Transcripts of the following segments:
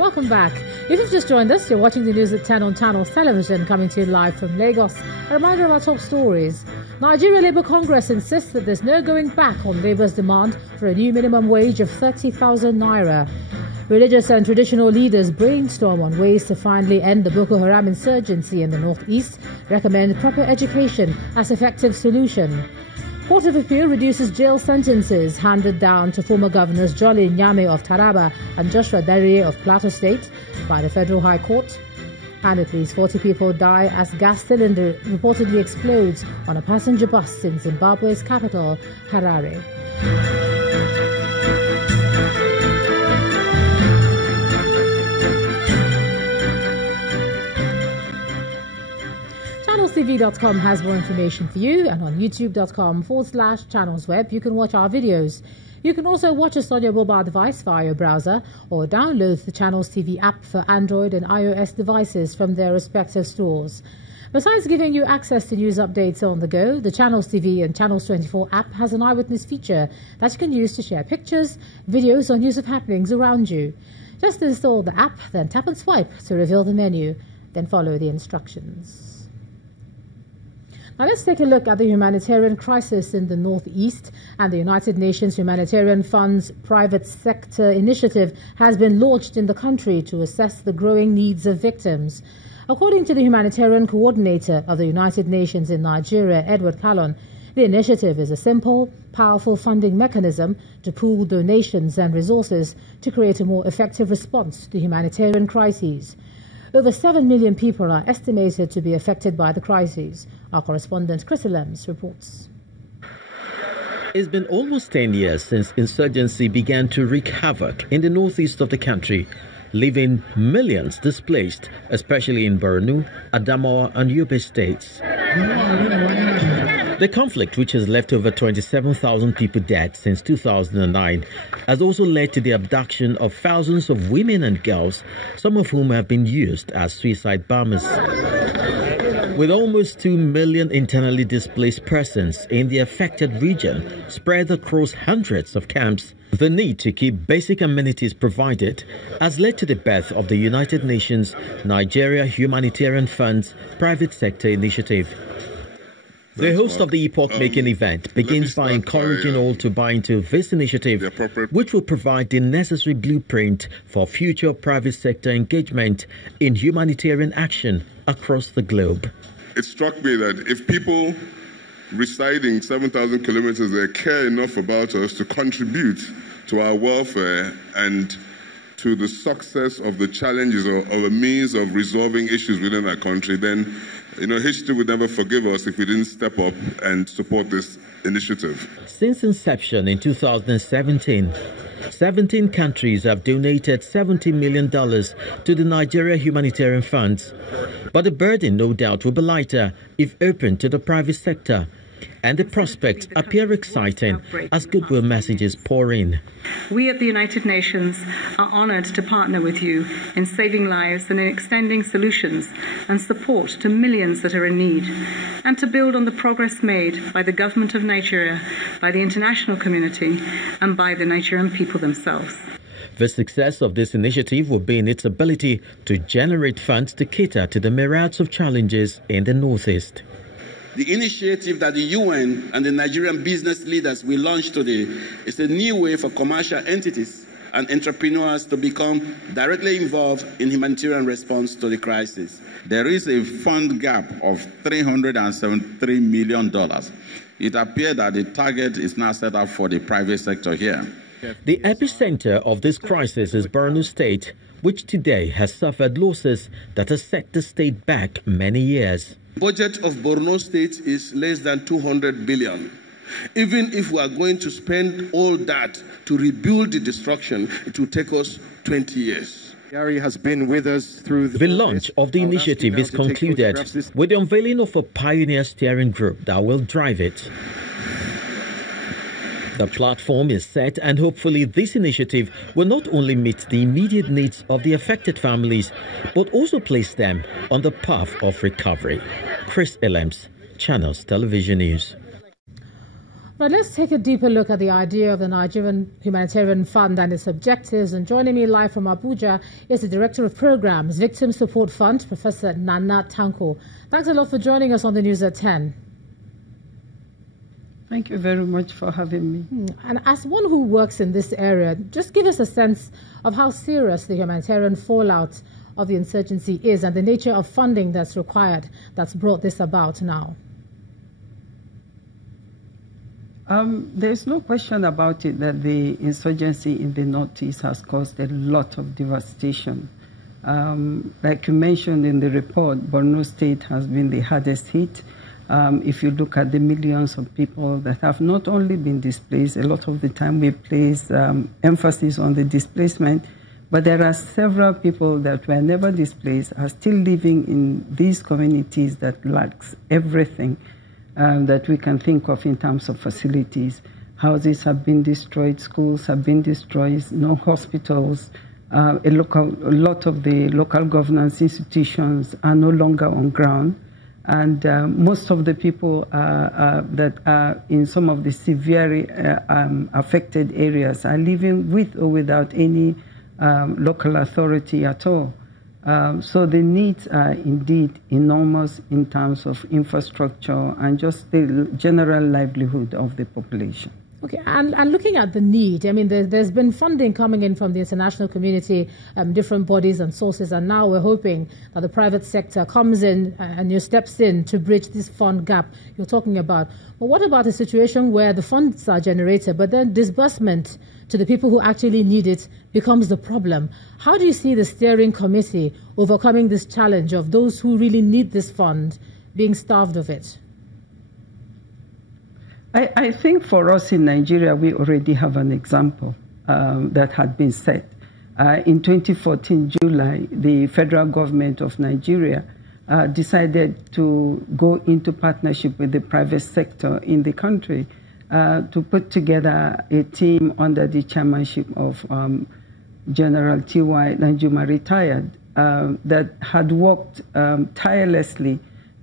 Welcome back. If you've just joined us, you're watching the news at 10 on Channels Television, coming to you live from Lagos. A reminder of our top stories. Nigeria Labour Congress insists that there's no going back on Labour's demand for a new minimum wage of 30,000 naira. Religious and traditional leaders brainstorm on ways to finally end the Boko Haram insurgency in the northeast, recommend proper education as effective solution. Court of Appeal reduces jail sentences handed down to former governors Jolly Nyame of Taraba and Joshua Darie of Plateau State by the Federal High Court. And at least 40 people die as gas cylinder reportedly explodes on a passenger bus in Zimbabwe's capital, Harare. ChannelsTV.com has more information for you, and on youtube.com/channelsweb you can watch our videos. You can also watch us on your mobile device via your browser or download the Channels TV app for Android and iOS devices from their respective stores. Besides giving you access to news updates on the go, the Channels TV and Channels 24 app has an eyewitness feature that you can use to share pictures, videos or news of happenings around you. Just install the app, then tap and swipe to reveal the menu, then follow the instructions. Now let's take a look at the humanitarian crisis in the northeast. And the United Nations Humanitarian Fund's private sector initiative has been launched in the country to assess the growing needs of victims. According to the humanitarian coordinator of the United Nations in Nigeria, Edward Callon, the initiative is a simple, powerful funding mechanism to pool donations and resources to create a more effective response to humanitarian crises. Over 7 million people are estimated to be affected by the crises. Our correspondent Chris Lems reports. It's been almost 10 years since insurgency began to wreak havoc in the northeast of the country, leaving millions displaced, especially in Borno, Adamawa and Yobe states. The conflict, which has left over 27,000 people dead since 2009, has also led to the abduction of thousands of women and girls, some of whom have been used as suicide bombers. With almost 2 million internally displaced persons in the affected region spread across hundreds of camps, the need to keep basic amenities provided has led to the birth of the United Nations Nigeria Humanitarian Fund's private sector initiative. The host of the epoch-making event begins by encouraging all to buy into this initiative, which will provide the necessary blueprint for future private sector engagement in humanitarian action across the globe. It struck me that if people residing 7,000 kilometers there care enough about us to contribute to our welfare and to the success of the challenges or a means of resolving issues within our country, then history would never forgive us if we didn't step up and support this initiative. Since inception in 2017, 17 countries have donated $70 million to the Nigeria Humanitarian Fund. But the burden, no doubt, will be lighter if open to the private sector. And the prospects appear exciting as goodwill messages pour in. We at the United Nations are honored to partner with you in saving lives and in extending solutions and support to millions that are in need, and to build on the progress made by the government of Nigeria, by the international community, and by the Nigerian people themselves. The success of this initiative will be in its ability to generate funds to cater to the myriads of challenges in the Northeast. The initiative that the UN and the Nigerian business leaders will launch today is a new way for commercial entities and entrepreneurs to become directly involved in humanitarian response to the crisis. There is a fund gap of $373 million. It appears that the target is now set up for the private sector here. The epicenter of this crisis is Borno State, which today has suffered losses that have set the state back many years. The budget of Borno State is less than 200 billion. Even if we are going to spend all that to rebuild the destruction, it will take us 20 years. Gary has been with us through the launch of the initiative is concluded with the unveiling of a pioneer steering group that will drive it. The platform is set, and hopefully this initiative will not only meet the immediate needs of the affected families, but also place them on the path of recovery. Chris Lems, Channels Television News. But let's take a deeper look at the idea of the Nigerian Humanitarian Fund and its objectives. And joining me live from Abuja is the Director of Programs, Victim Support Fund, Professor Nana Tanko. Thanks a lot for joining us on the News at 10. Thank you very much for having me. And as one who works in this area, just give us a sense of how serious the humanitarian fallout of the insurgency is and the nature of funding that's required that's brought this about now. There's no question about it that the insurgency in the Northeast has caused a lot of devastation. Like you mentioned in the report, Borno State has been the hardest hit. If you look at the millions of people that have not only been displaced, a lot of the time we place emphasis on the displacement, but there are several people that were never displaced, are still living in these communities that lacks everything that we can think of in terms of facilities. Houses have been destroyed, schools have been destroyed, no hospitals. A lot of the local governance institutions are no longer on ground. And most of the people that are in some of the severely affected areas are living with or without any local authority at all. So the needs are indeed enormous in terms of infrastructure and just the general livelihood of the population. Okay, and looking at the need, I mean, there's been funding coming in from the international community, different bodies and sources, and now we're hoping that the private sector comes in and steps in to bridge this fund gap you're talking about. But what about a situation where the funds are generated, but then disbursement to the people who actually need it becomes the problem? How do you see the steering committee overcoming this challenge of those who really need this fund being starved of it? I think for us in Nigeria, we already have an example that had been set. In 2014, July, the federal government of Nigeria decided to go into partnership with the private sector in the country to put together a team under the chairmanship of General T.Y. Najuma retired that had worked tirelessly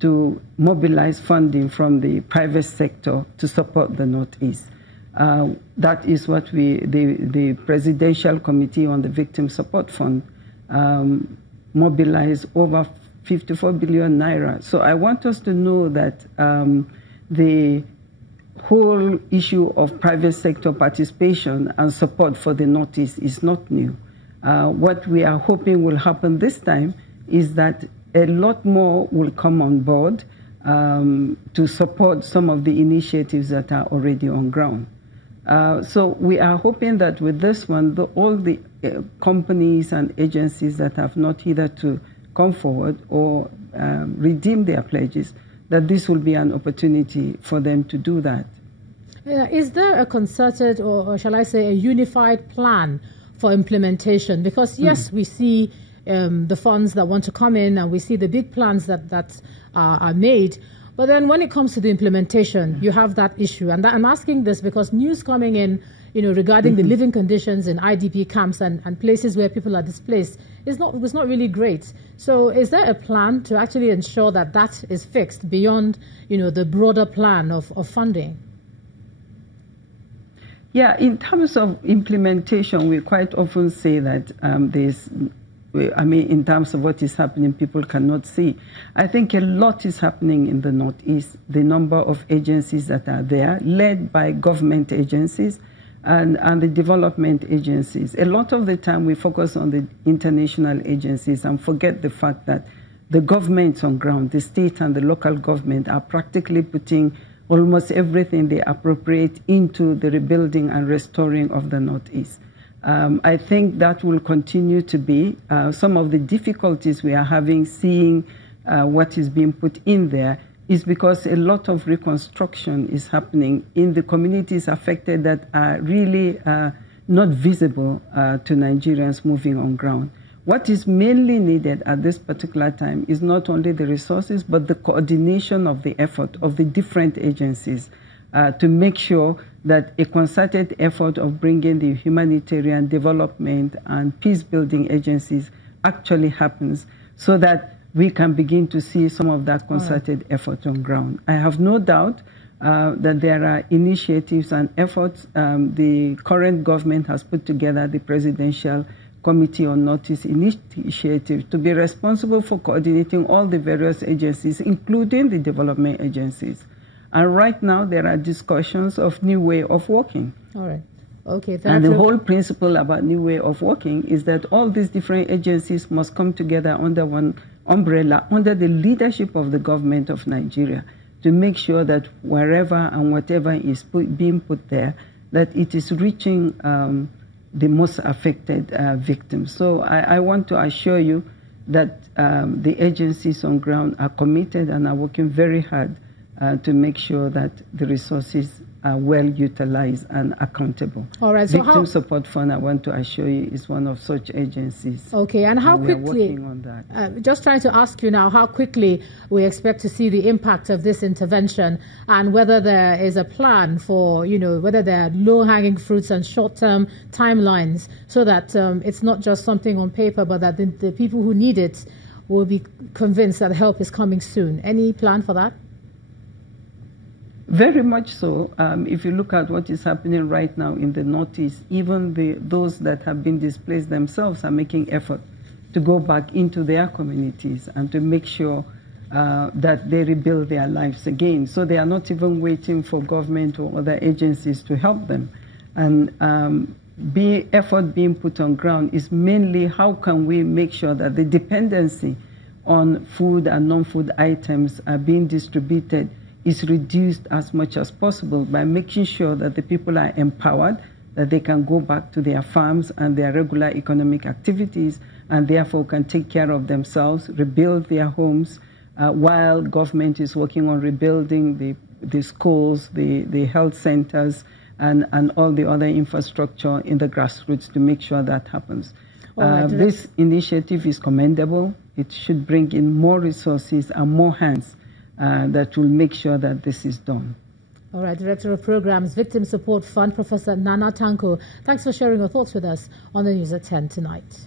to mobilize funding from the private sector to support the Northeast. That is what the Presidential Committee on the Victim Support Fund mobilized over 54 billion naira. So I want us to know that the whole issue of private sector participation and support for the Northeast is not new. What we are hoping will happen this time is that a lot more will come on board to support some of the initiatives that are already on ground. So we are hoping that with this one, all the companies and agencies that have not hitherto come forward or redeem their pledges, that this will be an opportunity for them to do that. Is there a concerted or shall I say a unified plan for implementation? Because yes, we see the funds that want to come in, and we see the big plans that are made. But then when it comes to the implementation, you have that issue. And I'm asking this because news coming in, regarding the living conditions in IDP camps and places where people are displaced was not really great. So is there a plan to actually ensure that that is fixed beyond, the broader plan of funding? Yeah, in terms of implementation, we quite often say that in terms of what is happening, people cannot see. I think a lot is happening in the Northeast. The number of agencies that are there, led by government agencies and the development agencies. A lot of the time we focus on the international agencies and forget the fact that the governments on ground, the state and the local government, are practically putting almost everything they appropriate into the rebuilding and restoring of the Northeast. I think that will continue to be some of the difficulties we are having seeing what is being put in there is because a lot of reconstruction is happening in the communities affected that are really not visible to Nigerians moving on ground. What is mainly needed at this particular time is not only the resources, but the coordination of the effort of the different agencies to make sure that a concerted effort of bringing the humanitarian development and peace-building agencies actually happens so that we can begin to see some of that concerted effort on ground. I have no doubt that there are initiatives and efforts. The current government has put together the Presidential Committee on Northeast Initiative to be responsible for coordinating all the various agencies, including the development agencies. And right now, there are discussions of new way of working. All right. Okay. And the whole principle about new way of working is that all these different agencies must come together under one umbrella, under the leadership of the government of Nigeria, to make sure that wherever and whatever is being put there, that it is reaching the most affected victims. So I want to assure you that the agencies on ground are committed and are working very hard to make sure that the resources are well utilized and accountable. All right. So Victim Support Fund, I want to assure you, is one of such agencies. Okay. And how quickly? We're working on that. Just trying to ask you now how quickly we expect to see the impact of this intervention, and whether there is a plan for, whether there are low-hanging fruits and short-term timelines, so that it's not just something on paper, but that the people who need it will be convinced that help is coming soon. Any plan for that? Very much so. If you look at what is happening right now in the Northeast, even those that have been displaced themselves are making effort to go back into their communities and to make sure that they rebuild their lives again. So they are not even waiting for government or other agencies to help them. And effort being put on ground is mainly how can we make sure that the dependency on food and non-food items are being distributed is reduced as much as possible by making sure that the people are empowered, that they can go back to their farms and their regular economic activities, and therefore can take care of themselves, rebuild their homes, while government is working on rebuilding the schools, the health centers, and all the other infrastructure in the grassroots to make sure that happens. This initiative is commendable. It should bring in more resources and more hands that will make sure that this is done. All right, Director of Programs, Victim Support Fund, Professor Nana Tanko, thanks for sharing your thoughts with us on the News at 10 tonight.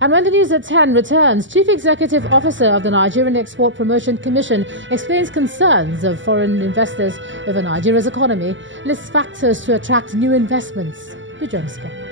And when the News at 10 returns, Chief Executive Officer of the Nigerian Export Promotion Commission explains concerns of foreign investors over Nigeria's economy, lists factors to attract new investments. Do join us again.